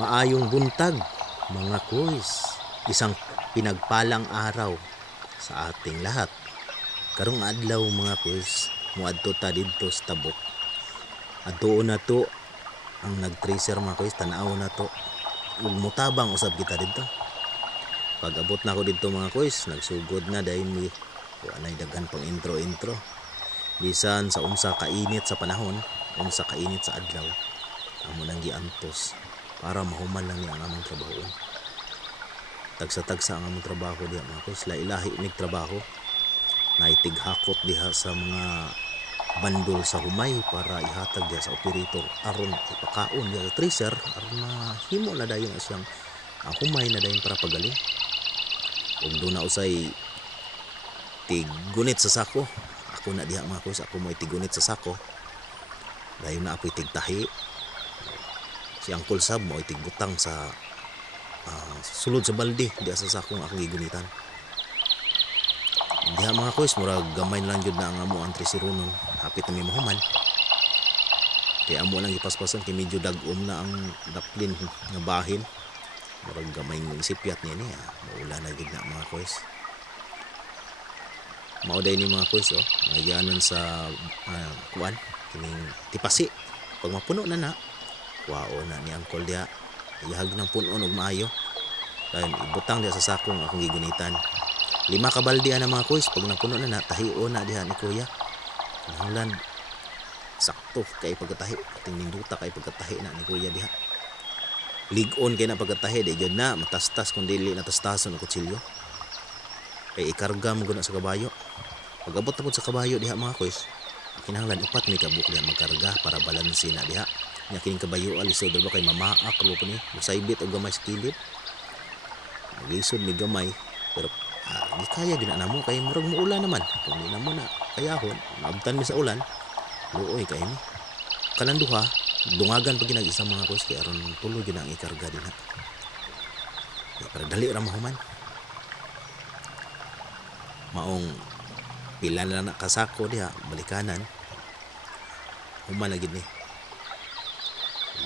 Maayong buntag, mga kuys. Isang pinagpalang araw sa ating lahat. Karong adlaw mga kuys, muadto ta didto sa tabok. Adtuon na to ang nag-tracer mga kuys, tanaw na to. Ug mutabang usab kita didto. Pag abot na ako didto mga kuys, nagsugod na dahil ni anay daghan pang intro. Bisan sa unsa kainit sa panahon, unsa kainit sa adlaw, amo nang giantos para mahuman lang ni ang among trabaho. Tagsa-tagsa ang among trabaho diha mga kuys, lahi-lahi mig trabaho. Naitighakot diha sa mga bandol sa humay para ihatag diha sa operator aron ipakaon diha sa tracer aron mahimo na dayon siyang humay na dayon para pagaling. Ug do na usay tigunit sa sako. Ako na diha mga kuys, ako mo itigunit sa sako. Dayon na apoy tigtahi. Si Uncle Sab mo itigbutang sa sulod sa balde diha sa sakong akong gigunitan. Diha mga kuys, murag gamay lang jud na ang amo ang tresironon. Hapit na may mahuman. Kaya amo lang ipaspasan kay medyo dagom na ang daplin nga bahin. Murag gamay ng sipyat niya niya. Maula na gid na mga kuys. Mauday ni mga kuys nagyanon sa kuan kining tipasi. Pag mapuno na wao na ni Uncle diha. Ihag ng punon og maayo. Dayon ibutang diha sa sakong akong gigunitan. 5 ka balde na mga kuys, pag napuno na tahion na diha ni kuya. Kinahanglan sakto kay pagkatahi, ating ninduta kay pagkatahi na ni kuya diha. Ligon kay na pagkatahi di gyud na matastas kun dili natastason ang kutsilyo. Kay ikarga mo guna sa kabayo. Pag abot na sa kabayo diha mga kuys, kinahanglan upat mi kabuk diha magkarga para balanse na diha. Nya kining kabayo alisod ba kay mamaak ro po ni, musaybit og gamay sa kilid. Lisod mi gamay pero di kaya gina namo kay murag muulan naman. Kung di namo na kayahon, maabtan mi sa ulan. Luoy kay mi. Kanang duha, dungagan pag ginag-isa mga kuys kay aron tuloy gina ang ikarga dinha. Para dali ra mahuman. Maong pila na kasako diha balikanan. Human na gid ni.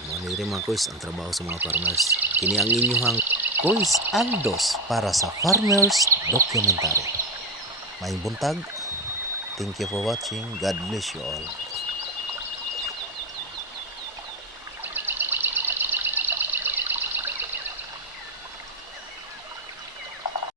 Mo ni rin mga kuys ang trabaho sa mga farmers. Kini ang inyong Kuys Aldos para sa Farmers Documentary. May buntag. Thank you for watching. God bless you all.